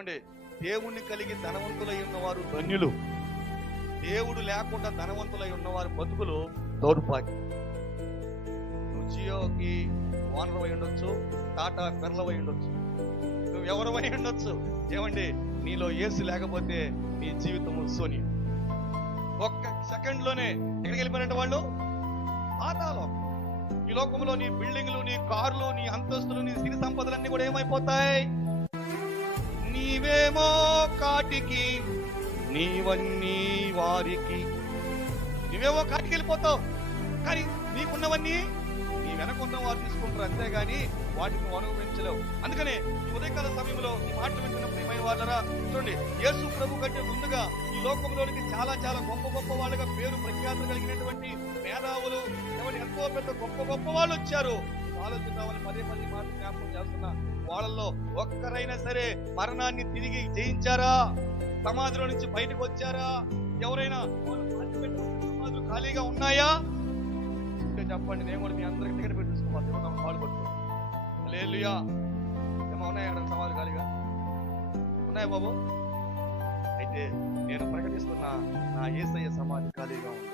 ఏమండి, దేవుణ్ణి కలిగి ధనవంతులై ఉన్నవారు ధన్యులు, దేవుడు లేకుండా ధనవంతులై ఉన్నవారు బతుకులు దౌర్భాగ్యం. నువ్వు జియోకి ఓనర్ అయి ఉండొచ్చు, టాటా పెర్లవై ఉండొచ్చు, నువ్వు ఎవరవై ఉండొచ్చు. ఏమండి, నీలో యేసు లేకపోతే నీ జీవితము శూన్యం. ఒక్క సెకండ్ లోనే ఎక్కడికి వెళ్ళిపోయారంటే వాళ్ళు పాతాళం. ఈ లోకంలో నీ బిల్డింగ్లు, నీ కార్లు, నీ అంతస్తులు, నీ సిరి సంపదలన్నీ కూడా ఏమైపోతాయి? నీవేమో కాటికి, నీవన్నీ వారికి. నువ్వేమో కాటికి వెళ్ళిపోతావు, కానీ నీకున్నవన్నీ నీ వెనకున్న వారు తీసుకుంటారు, అంతేగాని వాటిని నువ్వు అనుభవించలేవు. అందుకనే ఈ ఉదయకాల సమయంలో ఈ మాటలు వింటున్నప్పుడు ఏమై వాళ్ళరా చూడండి, యేసు ప్రభు కంటే ముందుగా ఈ లోకంలోనికి చాలా చాలా గొప్ప గొప్ప వాళ్ళుగా పేరు ప్రఖ్యాతులు కలిగినటువంటి మేధావులు, ఎంతో పెద్ద గొప్ప గొప్ప వాళ్ళు వచ్చారు. ఆలోచించాలని పదే పదే మాట జ్ఞాపకం చేస్తున్నా. వాళ్ళల్లో ఒక్కరైనా సరే మరణాన్ని తిరిగి జయించారా? సమాధిలో నుంచి బయటకు వచ్చారా? ఎవరైనా సమాధులు ఖాళీగా ఉన్నాయా? చెప్పండి, నేను కూడా మీ అందరికి టికెట్ పెట్టించుకోవాలి, పాలు పట్టుకోండి. హల్లెలూయా. ఏమో ఉన్నాయా సమాధులు ఖాళీగా? ఉన్నాయా బాబు? అయితే నేను ప్రకటిస్తున్నా, నా యేసయ్య సమాధి ఖాళీగా ఉంది.